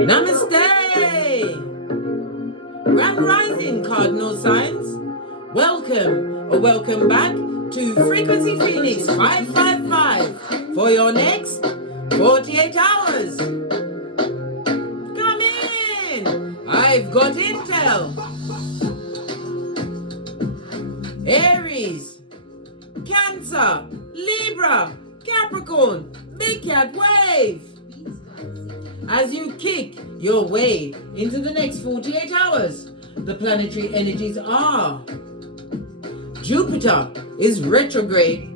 Namaste! Grand Rising, Cardinal signs. Welcome or welcome back to Frequency Phoenix 555 for your next 48 hours. Come in! I've got intel. Aries, Cancer, Libra, Capricorn, Big Cat Wave. As you kick your way into the next 48 hours, the planetary energies are Jupiter is retrograde.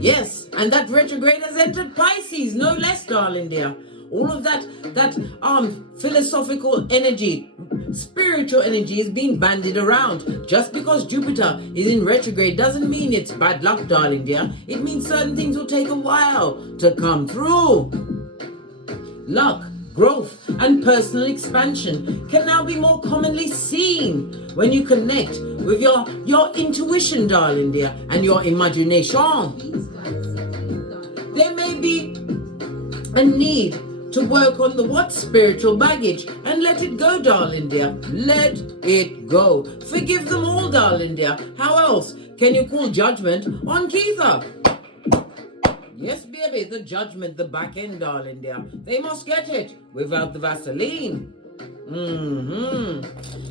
Yes, and that retrograde has entered Pisces, no less, darling dear. All of that philosophical energy, spiritual energy is being bandied around. Just because Jupiter is in retrograde doesn't mean it's bad luck, darling dear. It means certain things will take a while to come through. Luck, growth, and personal expansion can now be more commonly seen when you connect with your intuition, darling dear, and your imagination. There may be a need to work on the spiritual baggage, and let it go, darling dear. Let it go. Forgive them all, darling dear. How else can you call judgment on Keitha? Yes, baby, the judgment, the back end, darling dear. They must get it without the Vaseline.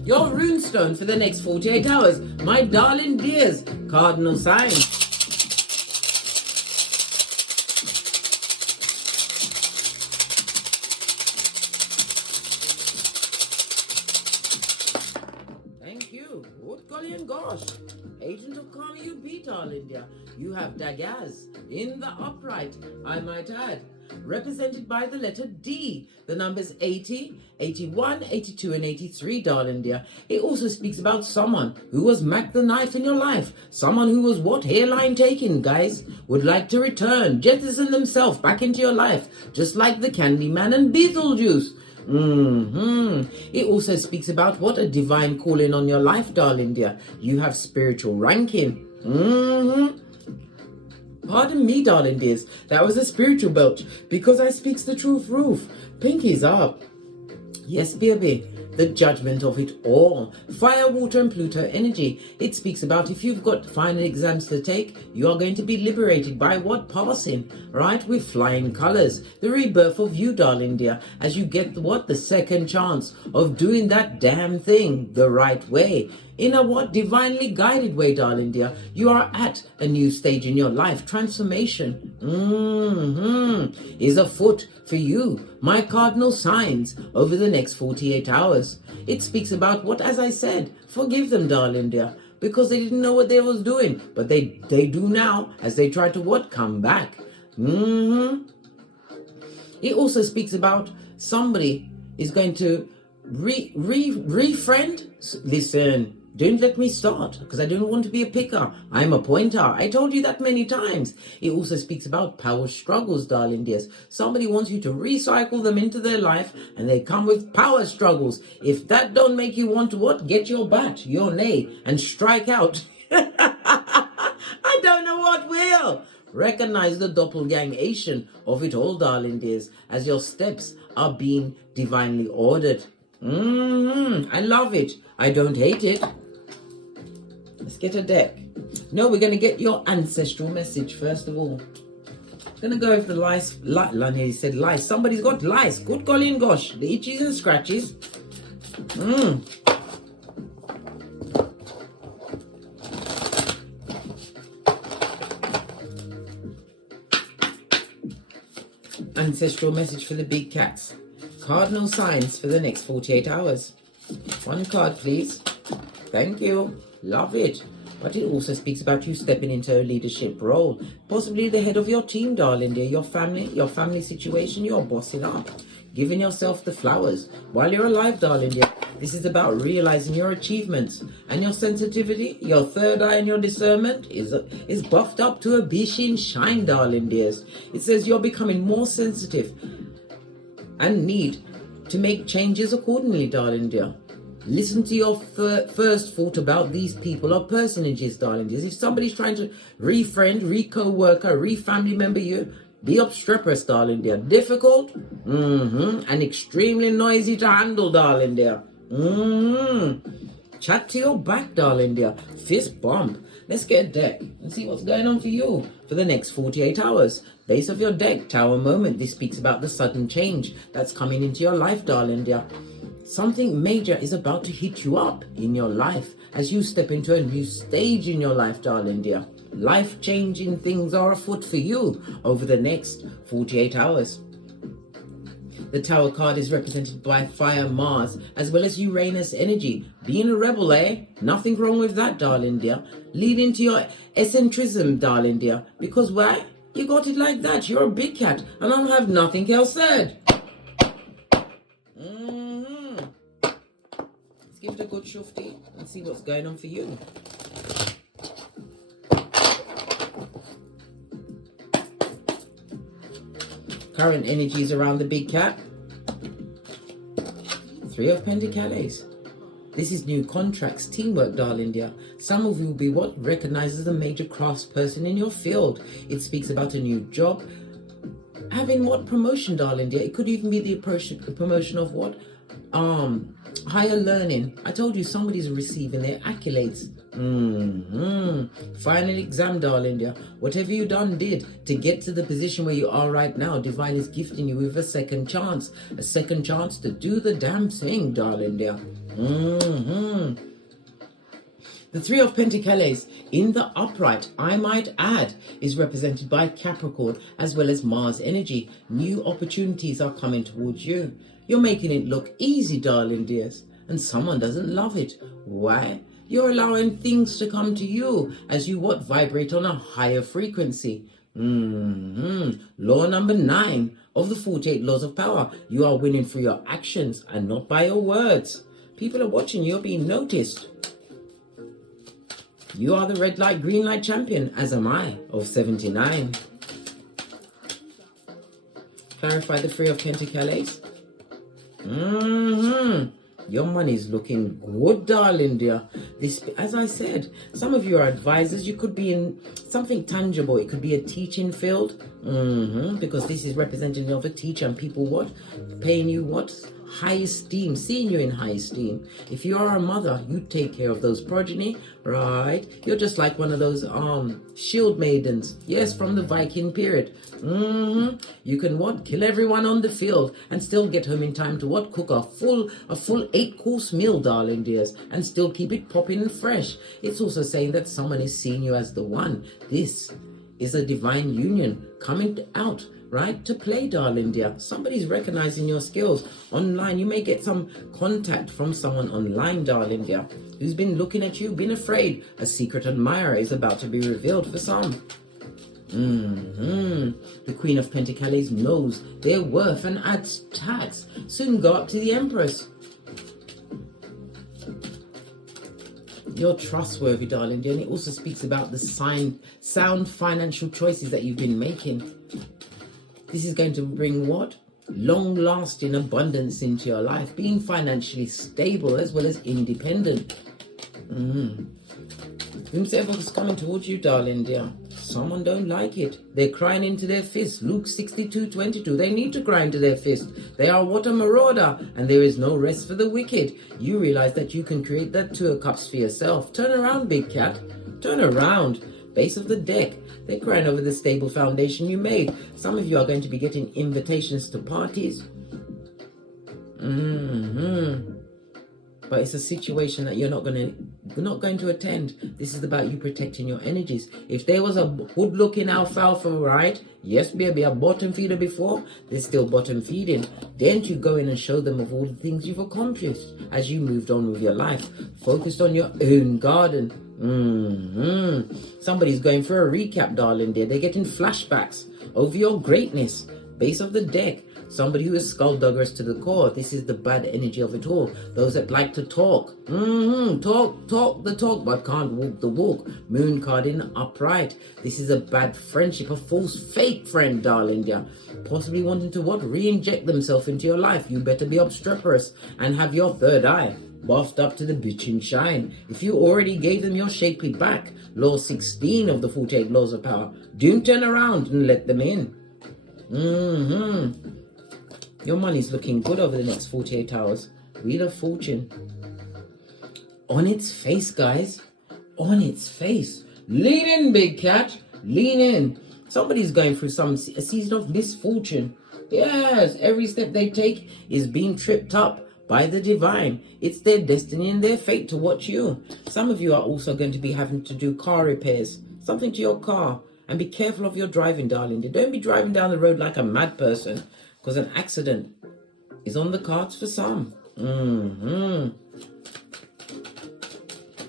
Your runestone for the next 48 hours, my darling dears, Cardinal signs. Thank you. Good golly and gosh. Agent of Karma you be, darling dear. You have Dagaz in the upright, I might add, represented by the letter D. The numbers 80, 81, 82, and 83, darling dear. It also speaks about someone who was Mac the Knife in your life. Someone who was what? Hairline taken, guys. Would like to return, jettison themselves back into your life, just like the Candyman and Beetlejuice. It also speaks about what? A divine calling on your life, darling dear. You have spiritual ranking. Pardon me, darling dears. That was a spiritual belch because I speaks the truth roof. Pinkies up. Yes, baby. The judgment of it all. Fire, water, and Pluto energy. It speaks about if you've got final exams to take, you are going to be liberated by what? Passing, right? With flying colors. The rebirth of you, darling dear, as you get what? The second chance of doing that damn thing the right way. In a what? Divinely guided way, darling dear. You are at a new stage in your life. Transformation is afoot for you, my cardinal signs, over the next 48 hours. It speaks about what, as I said, forgive them, darling dear, because they didn't know what they was doing, but they do now as they try to what? Come back. It also speaks about somebody is going to refriend. Listen. Don't let me start, because I don't want to be a picker. I'm a pointer. I told you that many times. It also speaks about power struggles, darling dears. Somebody wants you to recycle them into their life, and they come with power struggles. If that don't make you want to what? Get your bat, your nay, and strike out. I don't know what will. Recognize the doppelgangation of it all, darling dears, as your steps are being divinely ordered. I love it. I don't hate it. Let's get a deck. No, we're going to get your ancestral message first of all. Going to go with the lice. He said lice. Somebody's got lice. Good golly and gosh. The itchies and scratches. Ancestral message for the big cats. Cardinal signs for the next 48 hours. One card, please. Thank you. Love it. But it also speaks about you stepping into a leadership role. Possibly the head of your team, darling dear. Your family situation, you're bossing up. Giving yourself the flowers while you're alive, darling dear. This is about realizing your achievements. And your sensitivity, your third eye and your discernment is buffed up to a bishin shine, darling dears. It says you're becoming more sensitive and need to make changes accordingly, darling dear. Listen to your first thought about these people or personages, darling dears. If somebody's trying to re-friend, re-co-worker, re-family member you, Be obstreperous, darling dear. Difficult, and extremely noisy to handle, darling dear. Chat to your back, darling dear. Fist bump. Let's get a deck and see what's going on for you for the next 48 hours. Base of your deck, Tower Moment. This speaks about the sudden change that's coming into your life, darling dear. Something major is about to hit you up in your life as you step into a new stage in your life, darling dear. Life-changing things are afoot for you over the next 48 hours. The Tower card is represented by Fire, Mars, as well as Uranus energy. Being a rebel, eh? Nothing wrong with that, darling dear. Lead into your eccentricism, darling dear. Because why? You got it like that. You're a big cat, and I'll have nothing else said. Let's give it a good shufti and see what's going on for you. Current energies around the big cat. 3 of Pentacles. This is new contracts, teamwork, darling dear. Some of you will be what recognizes a major craftsperson in your field. It speaks about a new job. Having what promotion, darling dear? It could even be the promotion of what? Higher learning. I told you somebody's receiving their accolades. Final exam, darling dear. Whatever you did to get to the position where you are right now, Divine is gifting you with a second chance. A second chance to do the damn thing, darling dear. The 3 of Pentacles in the upright, I might add, is represented by Capricorn as well as Mars energy. New opportunities are coming towards you. You're making it look easy, darling dears, and someone doesn't love it. Why? You're allowing things to come to you as you vibrate on a higher frequency. Law number 9 of the 48 laws of power. You are winning through your actions and not by your words. People are watching. You're being noticed. You are the red light, green light champion, as am I, of 79. Clarify the 3 of Pentacles. Your money's looking good, darling dear. This, as I said, some of you are advisors. You could be in something tangible. It could be a teaching field. Because this is representative of a teacher and people paying you high esteem, seeing you in high esteem. If you are a mother, you take care of those progeny, right? You're just like one of those shield maidens, yes, from the Viking period. You can kill everyone on the field and still get home in time to cook a full 8-course meal, darling dears, and still keep it popping and fresh. It's also saying that someone is seeing you as the one. This is a divine union coming out, right, to play, darling dear. Somebody's recognizing your skills online. You may get some contact from someone online, darling dear, who's been looking at you, been afraid. A secret admirer is about to be revealed for some. The Queen of Pentacles knows their worth and adds tax. Soon go up to the Empress. You're trustworthy, darling dear, and it also speaks about the sound financial choices that you've been making. This is going to bring long-lasting abundance into your life, being financially stable as well as independent. Whomsoever's coming towards you, darling dear, someone don't like it. They're crying into their fist. Luke 62:22. They need to cry into their fist. They are a marauder, and there is no rest for the wicked. You realize that you can create that 2 of Cups for yourself. Turn around, big cat. Turn around. Base of the deck. They're crying over the stable foundation you made. Some of you are going to be getting invitations to parties. But it's a situation that you're not going to attend. This is about you protecting your energies. If there was a good-looking alfalfa, right? Yes, baby, a bottom feeder before. They're still bottom feeding. Then you go in and show them of all the things you've accomplished as you moved on with your life. Focused on your own garden. Somebody's going for a recap, darling dear. They're getting flashbacks over your greatness. Base of the deck. Somebody who is skullduggerous to the core. This is the bad energy of it all. Those that like to talk. Talk the talk, but can't walk the walk. Moon card in upright. This is a bad friendship, a false fake friend, darling dear. Possibly wanting to re-inject themselves into your life. You better be obstreperous and have your third eye buffed up to the bitchin' shine. If you already gave them your shapely back, law 16 of the 48 laws of power, don't turn around and let them in. Your money's looking good over the next 48 hours. Wheel of Fortune. On its face, guys. On its face. Lean in, big cat. Lean in. Somebody's going through a season of misfortune. Yes, every step they take is being tripped up by the divine. It's their destiny and their fate to watch you. Some of you are also going to be having to do car repairs. Something to your car. And be careful of your driving, darling. Don't be driving down the road like a mad person, because an accident is on the cards for some.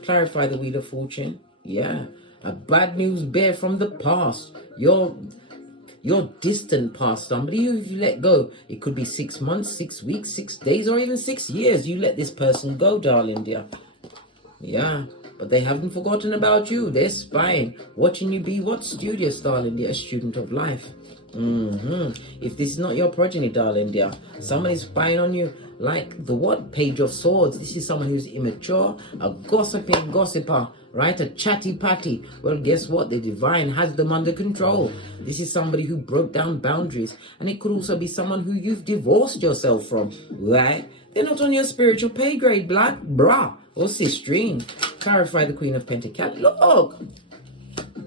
Clarify the Wheel of Fortune. Yeah. A bad news bear from the past. Your distant past. Somebody who you let go. It could be 6 months, 6 weeks, 6 days, or even 6 years. You let this person go, darling dear. Yeah. But they haven't forgotten about you. They're spying, watching you be what? Studious, darling dear, a student of life. If this is not your progeny, darling dear, somebody's spying on you like the what? Page of Swords. This is someone who's immature, a gossiping gossiper, right? A chatty patty. Well, guess what? The divine has them under control. This is somebody who broke down boundaries. And it could also be someone who you've divorced yourself from, right? They're not on your spiritual pay grade, brah, or sistrine. Clarify the Queen of Pentacles. Look!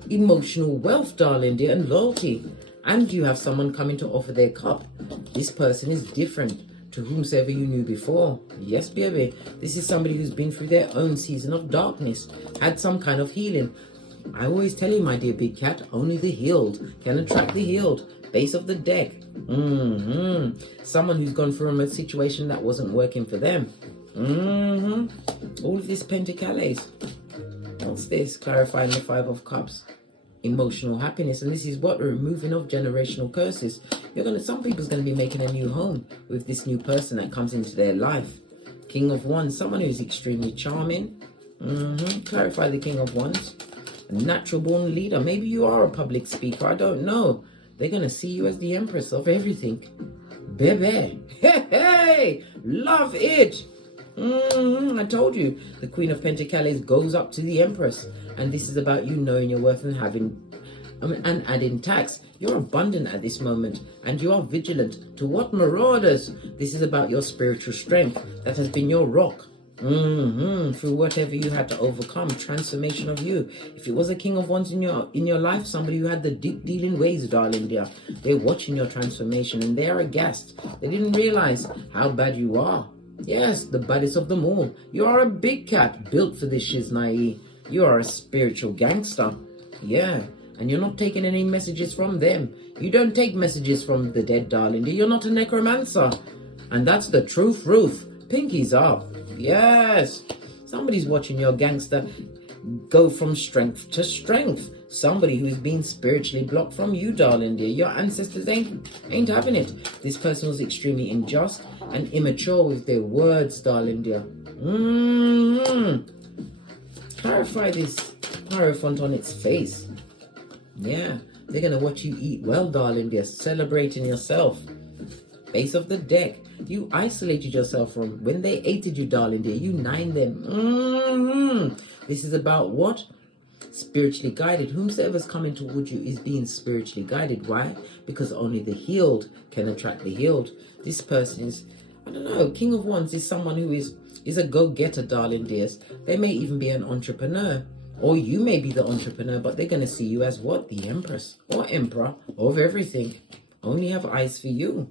Emotional wealth, darling dear, and loyalty. And you have someone coming to offer their cup. This person is different to whomsoever you knew before. Yes, baby. This is somebody who's been through their own season of darkness, had some kind of healing. I always tell you, my dear big cat, only the healed can attract the healed. Base of the deck. Someone who's gone through a situation that wasn't working for them. All of this Pentacles. What's this? Clarifying the Five of Cups. Emotional happiness. And this is what? The removing of generational curses. Some people's going to be making a new home with this new person that comes into their life. King of Wands. Someone who's extremely charming. Clarify the King of Wands. A natural born leader. Maybe you are a public speaker. I don't know. They're going to see you as the empress of everything. Baby. Hey, love it. I told you. The Queen of Pentacles goes up to the empress. And this is about you knowing your worth and and adding tax. You're abundant at this moment. And you are vigilant to what? Marauders. This is about your spiritual strength. That has been your rock. Through whatever you had to overcome, transformation of you. If it was a King of Wands in your life, somebody who had the deep dealing ways, darling dear, they're watching your transformation and they're aghast. They didn't realize how bad you are. Yes, the baddest of them all. You are a big cat built for this shiznai. You are a spiritual gangster. Yeah, and you're not taking any messages from them. You don't take messages from the dead, darling dear. You're not a necromancer. And that's the truth, Ruth. Pinkies up. Yes. Somebody's watching your gangster go from strength to strength. Somebody who is being spiritually blocked from you, darling dear. Your ancestors ain't having it. This person was extremely unjust and immature with their words, darling dear. Clarify this Hierophant on its face. Yeah. They're going to watch you eat well, darling dear. Celebrating yourself. Base of the deck. You isolated yourself from when they hated you, darling dear. You nined them. This is about what? Spiritually guided. Whomsoever's coming towards you is being spiritually guided. Why? Because only the healed can attract the healed. This person is, I don't know, King of Wands is someone who is a go-getter, darling dears. They may even be an entrepreneur. Or you may be the entrepreneur, but they're going to see you as what? The empress or emperor of everything. Only have eyes for you.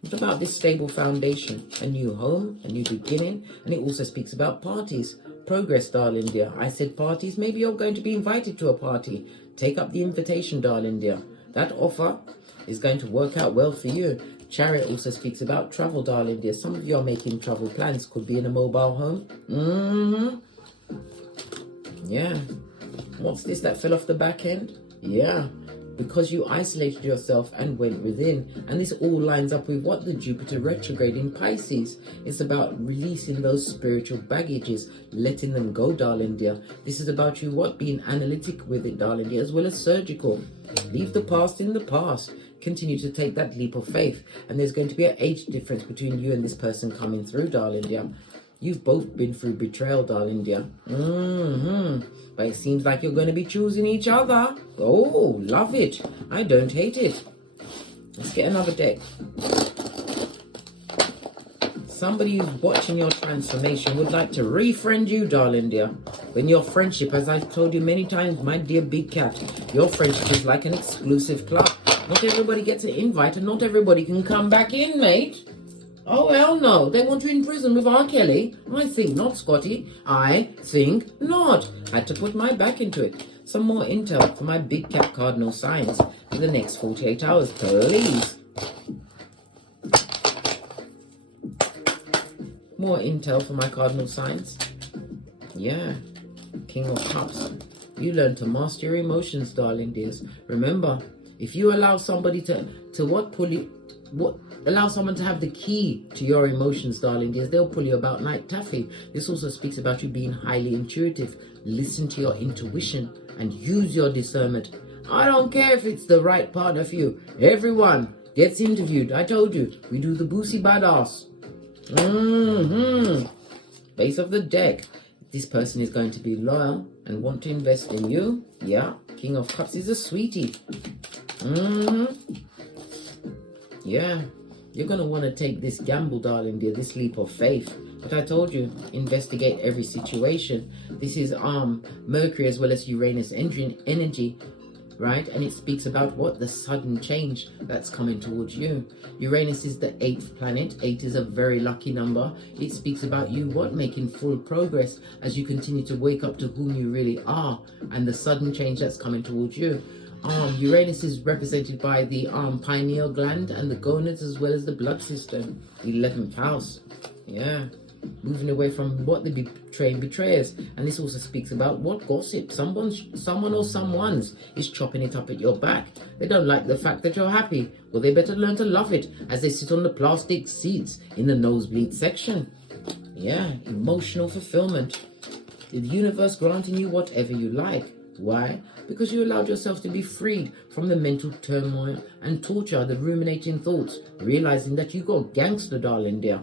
What about this stable foundation? A new home, a new beginning, and it also speaks about parties. Progress, darling dear. I said parties. Maybe you're going to be invited to a party. Take up the invitation, darling dear. That offer is going to work out well for you. Chariot also speaks about travel, darling dear. Some of you are making travel plans. Could be in a mobile home. Yeah. What's this that fell off the back end? Yeah. Because you isolated yourself and went within. And this all lines up with what? The Jupiter retrograde in Pisces. It's about releasing those spiritual baggages, letting them go, darling dear. This is about you, what? Being analytic with it, darling dear, as well as surgical. Leave the past in the past. Continue to take that leap of faith. And there's going to be an age difference between you and this person coming through, darling dear. You've both been through betrayal, darling dear. But it seems like you're going to be choosing each other. Oh, love it. I don't hate it. Let's get another deck. Somebody who's watching your transformation would like to refriend you, darling dear. When your friendship, as I've told you many times, my dear big cat, your friendship is like an exclusive club. Not everybody gets an invite and not everybody can come back in, mate. Oh, hell no. They want you in prison with R. Kelly? I think not, Scotty. I think not. Had to put my back into it. Some more intel for my big cat cardinal signs for the next 48 hours, please. More intel for my cardinal signs. Yeah. King of Cups. You learn to master your emotions, darling dears. Remember, if you allow somebody allow someone to have the key to your emotions, darling dears, they'll pull you about like taffy. This also speaks about you being highly intuitive. Listen to your intuition and use your discernment. I don't care if it's the right partner for you. Everyone gets interviewed. I told you, we do the Boosie Badass. Base of the deck. This person is going to be loyal and want to invest in you. Yeah, King of Cups is a sweetie. Yeah, you're going to want to take this gamble, darling dear, this leap of faith. But I told you, investigate every situation. This is Mercury as well as Uranus energy, right? And it speaks about what? The sudden change that's coming towards you. Uranus is the 8th planet. 8 is a very lucky number. It speaks about you, what? Making full progress as you continue to wake up to whom you really are and the sudden change that's coming towards you. Uranus is represented by the pineal gland and the gonads as well as the blood system. 11th house. Yeah. Moving away from what the betraying betrayers. And this also speaks about what? Gossip. Someone or someone's is chopping it up at your back. They don't like the fact that you're happy. Well, they better learn to love it as they sit on the plastic seats in the nosebleed section. Yeah, emotional fulfillment. The universe granting you whatever you like. Why? Because you allowed yourself to be freed from the mental turmoil and torture, the ruminating thoughts, realizing that you got gangster, darling dear.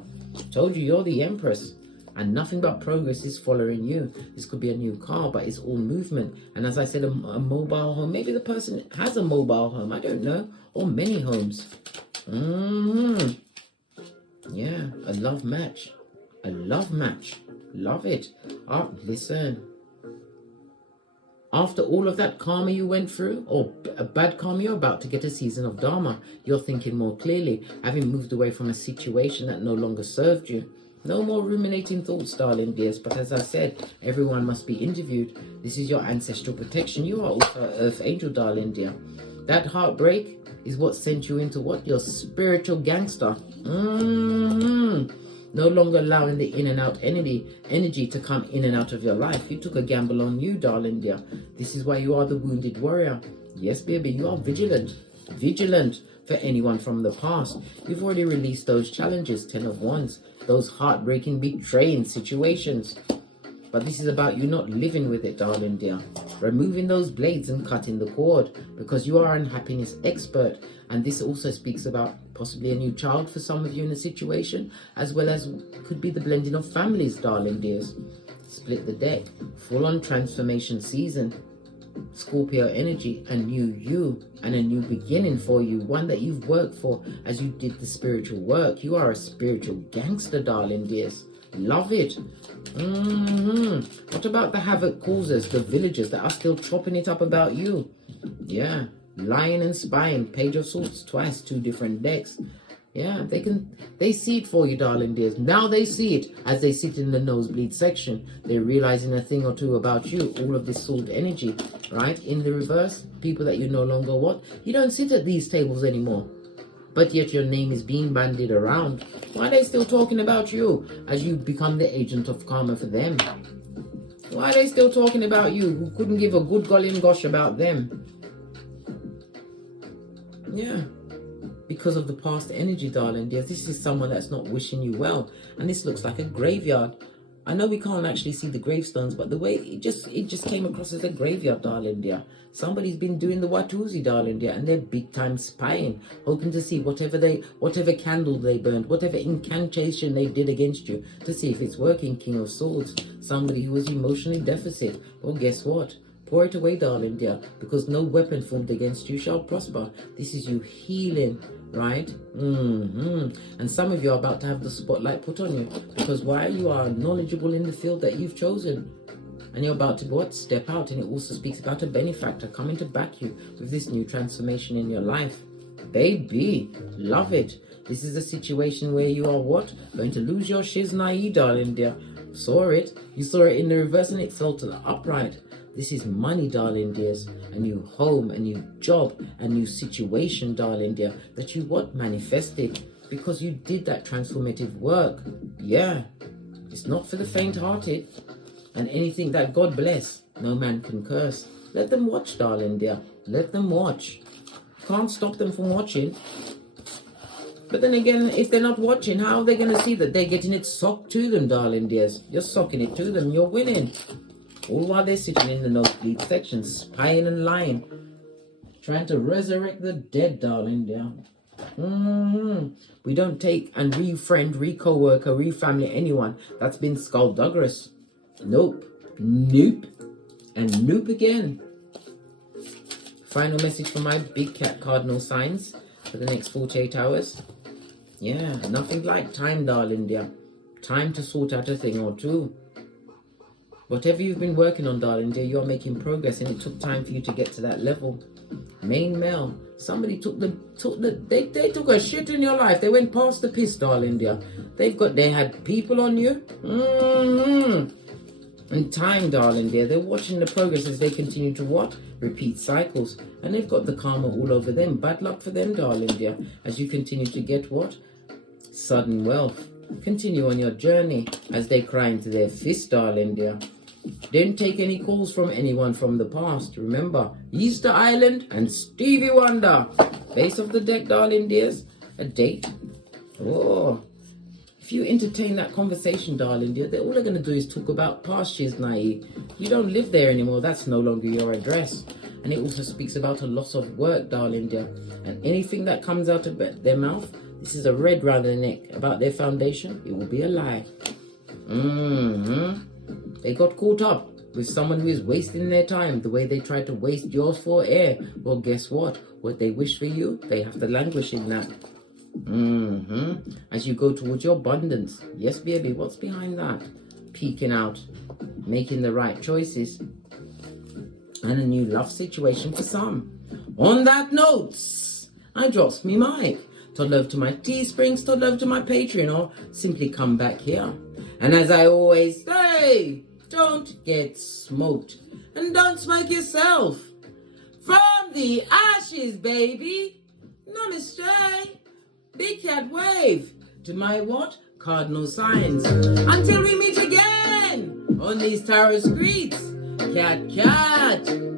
Told you, you're the empress and nothing but progress is following you. This could be a new car, but it's all movement. And as I said, a mobile home. Maybe the person has a mobile home, I don't know, or many homes. Yeah, a love match. A love match. Love it. Listen. After all of that karma you went through, or a bad karma, you're about to get a season of dharma. You're thinking more clearly, having moved away from a situation that no longer served you. No more ruminating thoughts, darling dears. But as I said, everyone must be interviewed. This is your ancestral protection. You are also an earth angel, darling dear. That heartbreak is what sent you into what? Your spiritual gangster. No longer allowing the in and out energy to come in and out of your life. You took a gamble on you, darling dear. This is why you are the wounded warrior. Yes, baby, you are vigilant. Vigilant for anyone from the past. You've already released those challenges, 10 of Wands. Those heartbreaking, betraying situations. But this is about you not living with it, darling dear. Removing those blades and cutting the cord. Because you are an happiness expert. And this also speaks about possibly a new child for some of you in a situation. As well as could be the blending of families, darling dears. Split the deck. Full on transformation season. Scorpio energy. A new you. And a new beginning for you. One that you've worked for as you did the spiritual work. You are a spiritual gangster, darling dears. Love it. What about the havoc causers, the villagers that are still chopping it up about you? Yeah, lying and spying. Page of Swords twice, 2 different decks. Yeah, they see it for you, darling dears. Now they see it as they sit in the nosebleed section. They're realizing a thing or two about you. All of this sword energy, right? In the reverse, people that you no longer want. You don't sit at these tables anymore. But yet your name is being bandied around. Why are they still talking about you as you become the agent of karma for them? Why are they still talking about you who couldn't give a good golly gosh about them? Yeah. Because of the past energy, darling dear. This is someone that's not wishing you well. And this looks like a graveyard. I know we can't actually see the gravestones, but the way it just came across as a graveyard, darling dear. Somebody's been doing the Watusi, darling dear, and they're big time spying, hoping to see whatever candle they burned, whatever incantation they did against you, to see if it's working, King of Swords. Somebody who was emotionally deficit. Well, guess what? Pour it away, darling dear, because no weapon formed against you shall prosper. This is you healing right? And some of you are about to have the spotlight put on you, because why? You are knowledgeable in the field that you've chosen, and you're about to what? Step out. And it also speaks about a benefactor coming to back you with this new transformation in your life. Baby, love it. This is a situation where you are what? Going to lose your shiznai, darling dear. Saw it. You saw it in the reverse and it fell to the upright. This is money, darling dears. A new home, a new job, a new situation, darling dear, that you what? Manifested, because you did that transformative work. Yeah, it's not for the faint-hearted. And anything that God bless, no man can curse. Let them watch, darling dear. Let them watch. Can't stop them from watching. But then again, if they're not watching, how are they going to see that they're getting it socked to them, darling dears? You're socking it to them. You're winning. All while they're sitting in the nosebleed section, spying and lying, trying to resurrect the dead, darling dear. We don't take and re-friend, re-co-worker, re-family anyone that's been skullduggerous. Nope. Nope. And nope again. Final message for my big cat cardinal signs for the next 48 hours. Yeah, nothing like time, darling dear. Time to sort out a thing or two. Whatever you've been working on, darling dear, you're making progress, and it took time for you to get to that level. Main male, somebody they took a shit in your life. They went past the piss, darling dear. They had people on you. And time, darling dear, they're watching the progress as they continue to what? Repeat cycles. And they've got the karma all over them. Bad luck for them, darling dear, as you continue to get what? Sudden wealth. Continue on your journey as they cry into their fist, darling dear. Don't take any calls from anyone from the past. Remember, Easter Island and Stevie Wonder. Base of the deck, darling dears. A date. Oh. If you entertain that conversation, darling dear, all they're going to do is talk about past years, naive. You don't live there anymore. That's no longer your address. And it also speaks about a loss of work, darling dear. And anything that comes out of their mouth, this is a red round the neck, about their foundation, it will be a lie. They got caught up with someone who is wasting their time the way they tried to waste yours for air. Well, guess what? What they wish for you, they have to languish in that. As you go towards your abundance. Yes, baby, what's behind that? Peeking out, making the right choices, and a new love situation for some. On that note, I drops me mic. To love to my Teesprings, to love to my Patreon, or simply come back here. And as I always say, don't get smoked, and don't smoke yourself. From the ashes, baby. Namaste. Big cat wave to my what? Cardinal signs. Until we meet again on these tarot streets. Cat, cat.